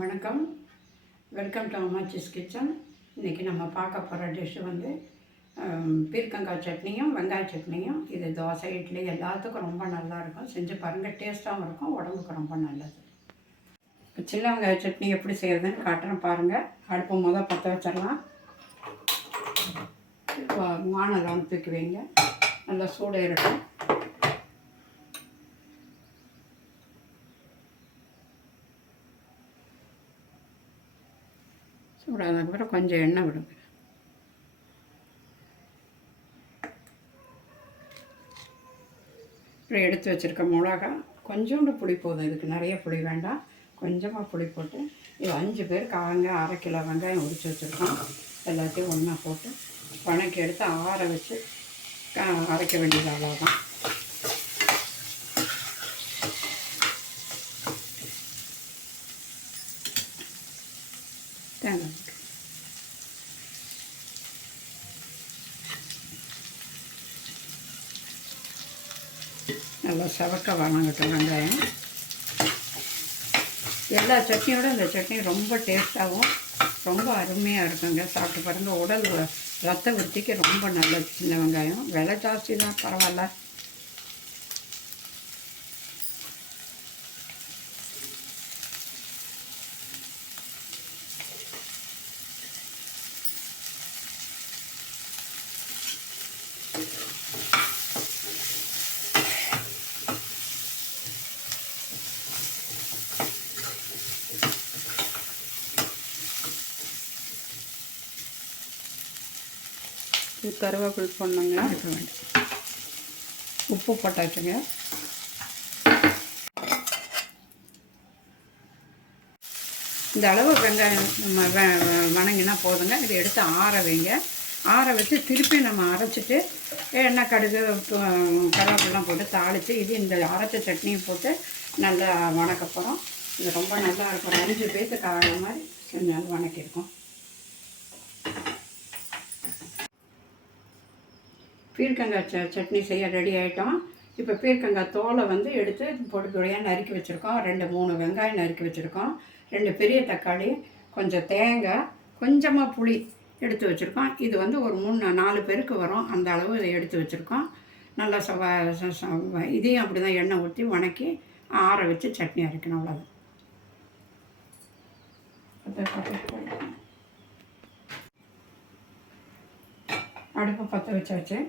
வணக்கம், welcome to Ammachi's kitchen. இன்றைக்கி நம்ம பார்க்க போகிற டிஷ்ஷு வந்து பீர்க்கங்காய் சட்னியும் வெங்காய சட்னியும். இது தோசை, இட்லி எல்லாத்துக்கும் ரொம்ப நல்லாயிருக்கும். செஞ்சு பாருங்கள், டேஸ்ட்டாகவும் இருக்கும், உடம்புக்கு ரொம்ப நல்லது. இப்போ சின்ன வெங்காய சட்னி எப்படி செய்கிறதுன்னு காட்டுறேன் பாருங்கள். அடுப்பு பற்ற வச்சிடலாம். வானலாம் தூக்கி வைங்க, நல்லா சூடாக இருக்கும். சூடானதுக்கப்புறம் கொஞ்சம் எண்ணெய் விடுங்க. அப்புறம் எடுத்து வச்சுருக்க மிளகா, கொஞ்சோண்டு புளி போதும், இதுக்கு நிறைய புளி வேண்டாம், கொஞ்சமாக புளி போட்டு இது 5 பேருக்கு அரை கிலோ வெங்காயம் உரித்து வச்சுருக்கோம். எல்லாத்தையும் ஒன்றா போட்டு வணக்கி எடுத்து ஆற வச்சு அரைக்க வேண்டியது, அவ்வளோதான். தேங்காய் நல்லா செவக்க வணங்கட்டும் வெங்காயம். எல்லா சட்னியோட இந்த சட்னி ரொம்ப டேஸ்ட்டாகவும் ரொம்ப அருமையாக இருக்குங்க. சாப்பிட்டு பாருங்கள், உடல் ரத்த விருத்திக்கு ரொம்ப நல்லது. சின்ன வெங்காயம் விலை ஜாஸ்தி தான், பரவாயில்ல. இது கருவேப்பிலை போடணுங்க, இருக்க வேண்டாம். உப்பு போட்டாச்சுங்க. இந்த அளவு வெங்காயம் வணங்கினா போதுங்க. இதை எடுத்து ஆற வைங்க. ஆற வச்சு திருப்பி நம்ம அரைச்சிட்டு எண்ணெய், கடுகு, கருவேப்பிலாம் போட்டு தாளித்து இது இந்த அரைச்ச சட்னியை போட்டு நல்லா வணக்க போகிறோம். இது ரொம்ப நல்லா இருக்கும். 5 பேருக்கு ஆகிற மாதிரி கொஞ்சம் வணக்கியிருக்கோம். பீர்க்கங்காய் சட்னி செய்ய ரெடி ஆகிட்டோம். இப்போ பீர்க்கங்காய் தோலை வந்து எடுத்து பொடியாக நறுக்கி வச்சுருக்கோம். 2-3 வெங்காயம் நறுக்கி வச்சுருக்கோம். 2 பெரிய தக்காளி, கொஞ்சம் தேங்காய், கொஞ்சமாக புளி எடுத்து வச்சுருக்கோம். இது வந்து ஒரு 3-4 பேருக்கு வரும், அந்த அளவு இதை எடுத்து வச்சுருக்கோம். நல்லா இதையும் அப்படி தான் எண்ணெய் ஊற்றி வணக்கி ஆற வச்சு சட்னி அரைக்கணும், அவ்வளோதான். அடுப்பு பற்ற வச்சாச்சு.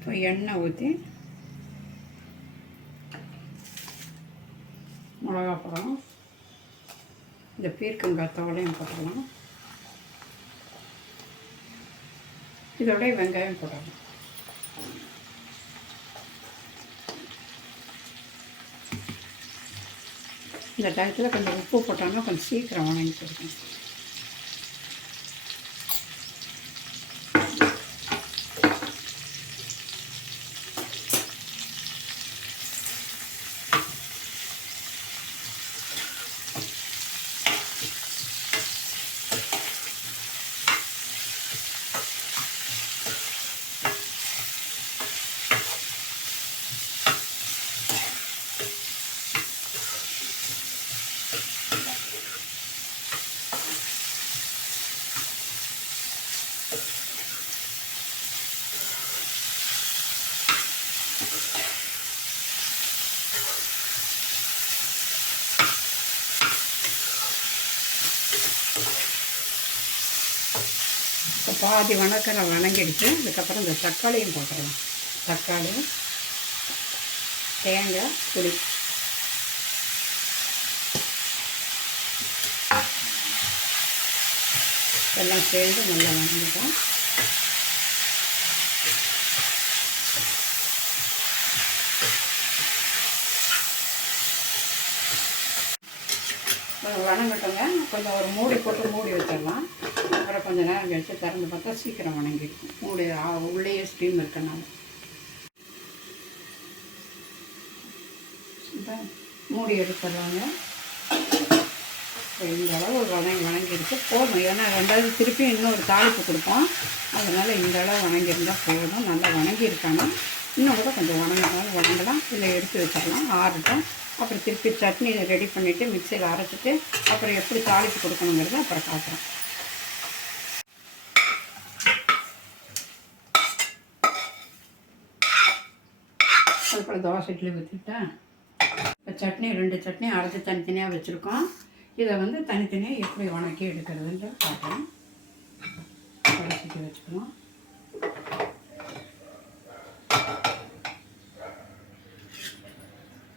இப்போ எண்ணெய் ஊற்றி மிளகா போடணும். இந்த பீர்க்கங்காய் தோலையும் போடலாம். இதோட வெங்காயம் போடணும். இந்த டயத்தில் கொஞ்சம் உப்பு போட்டோம்னா கொஞ்சம் சீக்கிரம் வணங்கி கொடுக்கும். இப்போ பாதி வணங்கிடுச்சு. அதுக்கப்புறம் இந்த தக்காளியும் போட்டுடலாம். தக்காளி, தேங்காய், புளி எல்லாம் சேர்ந்து நல்லா வணங்கிட்டோம். வணங்கட்டோங்க. கொஞ்சம் ஒரு மூடி போட்டு மூடி வச்சிடலாம். அப்புறம் கொஞ்சம் நேரம் கழிச்சு திறந்து பார்த்தா சீக்கிரம் வணங்கிடும். உள்ளேயே ஸ்டீம் இருக்கனால. இப்போ மூடி எடுத்துடலாங்க. இந்த அளவு வணங்கிடுச்சு போதும். ஏன்னா ரெண்டாவது திருப்பி இன்னொரு தாளிப்பு கொடுப்போம். அதனால் இந்த அளவு வணங்கியிருந்தால் போதும். நல்லா வணங்கியிருக்காங்க. இன்னும் கூட கொஞ்சம் வணங்கலாம். இதில் எடுத்து வச்சிடலாம், ஆறட்டும். அப்புறம் திருப்பி சட்னி ரெடி பண்ணிவிட்டு மிக்சியில் அரைச்சிட்டு அப்புறம் எப்படி தாளிப்பு கொடுக்கணுங்கிறத அப்புறம் காட்டுறோம். அதுக்கப்புறம் தோசை இட்லி ஊற்றிட்டேன். இப்போ சட்னி 2 சட்னி அரைச்சி தனித்தனியாக வச்சுருக்கோம். இதை வந்து தனித்தனியாக எப்படி வணக்கி எடுக்கிறதுன்ற காட்டுறோம். வடசட்டி வச்சுக்கணும்.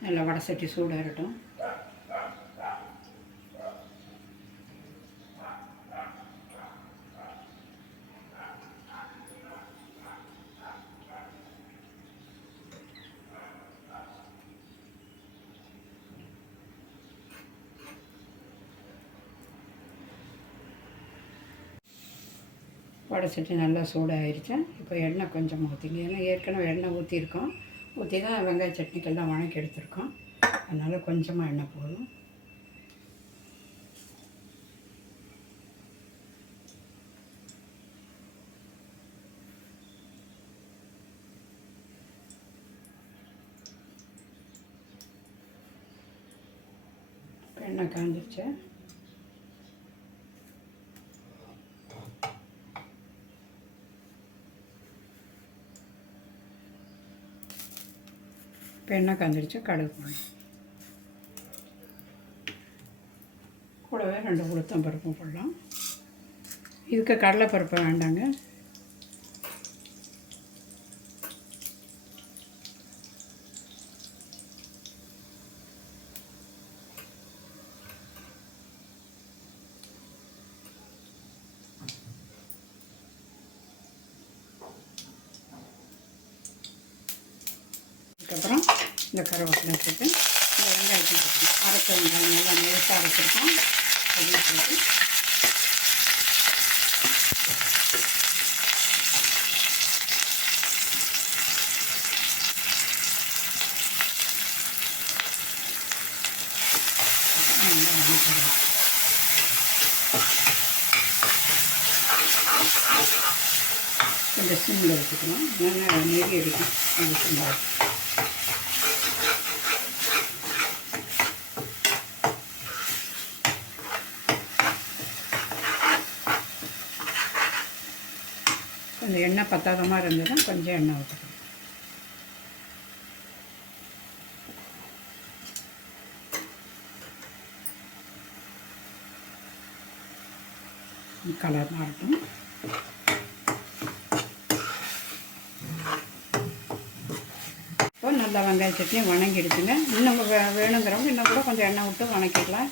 நல்லா வடசட்டி சூடாகட்டும். வடை சட்டி நல்லா சூடாகிடுச்சு. இப்போ எண்ணெய் கொஞ்சம் ஊற்றிங்க. ஏன்னா ஏற்கனவே எண்ணெய் ஊற்றிருக்கோம். ஊற்றி தான் வெங்காய சட்னிக்கெல்லாம் வணக்கி எடுத்துருக்கோம். அதனால் கொஞ்சமாக எண்ணெய் போதும். எண்ணெய் காஞ்சிருச்சு. இப்போ எண்ணெய் காஞ்சிடுச்சு. கடுகு போடணும். கூடவே 2 உளுத்தம் பருப்பும் போடலாம். இதுக்கு கடலைப்பருப்பு வேண்டாங்க. அதுக்கப்புறம் இந்த கருவேப்பிலை போட்டு இந்த வெங்காயத்தை போட்டு அரைச்ச வெங்காயம் நல்லா நெருசாக அரைச்சிருக்கோம். அதையும் போட்டு நல்லா வதக்கிடலாம். கொஞ்சம் சிம்மில் வச்சுக்கலாம். நல்லா நெறி அடிக்கும். கொஞ்சம் சிம்மில் கொஞ்சம் எண்ணெய் பத்தாத மாதிரி இருந்ததுன்னா கொஞ்சம் எண்ணெய் ஊற்றிக்கலாம். கலர் மாறட்டும். இப்போ நல்லா வெங்காய சட்னி வணங்கிடுச்சுங்க. இன்னும் வேணுங்கிறவங்க இன்னும் கூட கொஞ்சம் எண்ணெய் விட்டு வணக்கிக்கலாம்.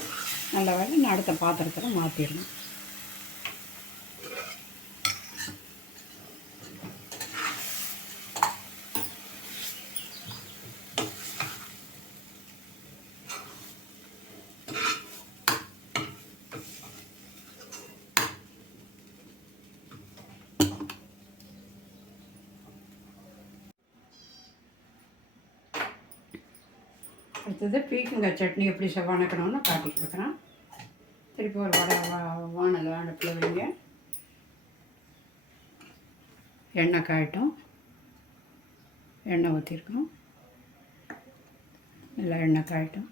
நல்லா வேலை நான் அடுத்த பாத்திரத்தில் மாற்றிடணும். அடுத்தது பீக்கங்காய் சட்னி எப்படி வணக்கணும்னு காட்டி கொடுக்குறேன். திருப்பி ஒரு வானல் அடுப்பில் வைங்க. எண்ணெய் காயட்டும். எண்ணெய் ஊற்றிருக்கோம். நல்லா எண்ணெய் காயட்டும்.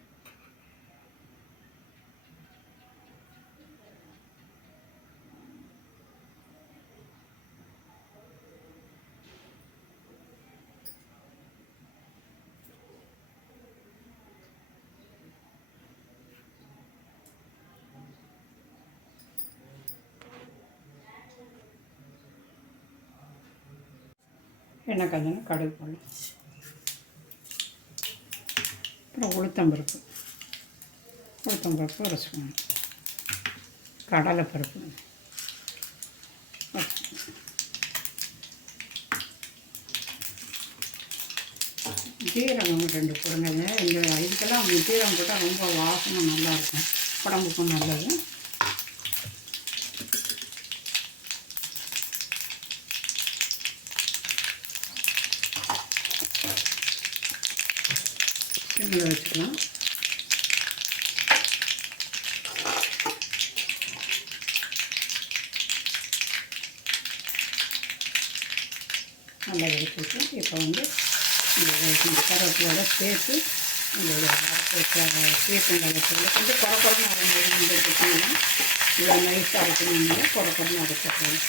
எண்ணெய் காஞ்சோன்னா கடுகு போடணும். அப்புறம் உளுத்தம்பருப்பு ஒரு ஸ்பூன், கடலைப்பருப்பு, ஜீரகம் 2 போடுங்க. இந்த இதுக்கெல்லாம் ஜீரகம் போட்டால் ரொம்ப வாசனை நல்லாயிருக்கும், உடம்புக்கும் நல்லது. சிம்மில் வச்சுக்கலாம். நல்லா வெடிச்சிட்டு இப்போ வந்து இந்த கருவேப்பிலோட சேர்த்து உங்களோட பீர்க்கங்காய் வச்சதில் கொஞ்சம் குறக்குறன்னு அரைஞ்சி இந்த சட்னினா இவ்வளோ நைஸாக அரைக்கணும்னா குறக்குறன்னு அரைச்சிடணும்.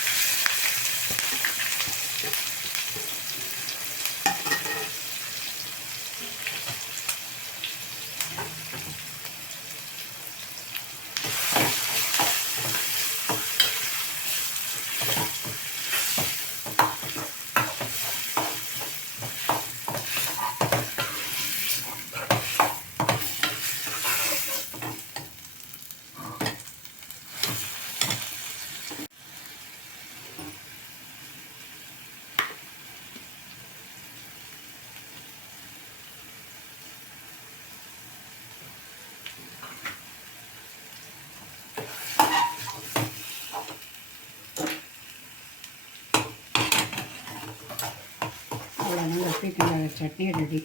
அவ்வளோதாங்க பீர்க்கங்காய் சட்னி ரெடி.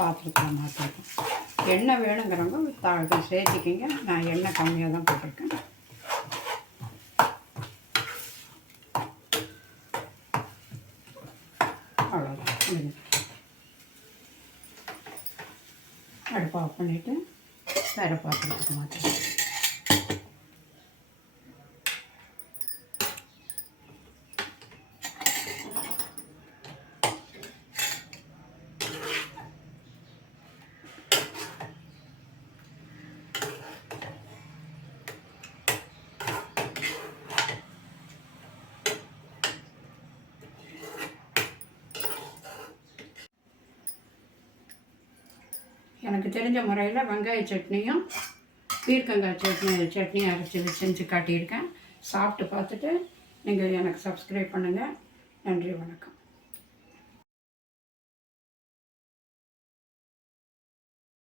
பாத்திரத்தில் மாற்றிருக்கோம். எண்ணெய் வேணுங்கிறவங்க சேர்த்திக்கிங்க. நான் எண்ணெய் கம்மியாக தான் போட்டிருக்கேன். அவ்வளோதான். அடுப்பு ஆஃப் பண்ணிவிட்டு வேறு பாத்திரத்துக்கு மாற்றிடுவோம். எனக்கு தெரிஞ்ச முறையில் வெங்காய சட்னியும் பீர்க்கங்காய் சட்னியும் அரைச்சி செஞ்சு காட்டியிருக்கேன். சாப்பிட்டு பார்த்துட்டு நீங்கள் எனக்கு சப்ஸ்கிரைப் பண்ணுங்கள். நன்றி, வணக்கம்.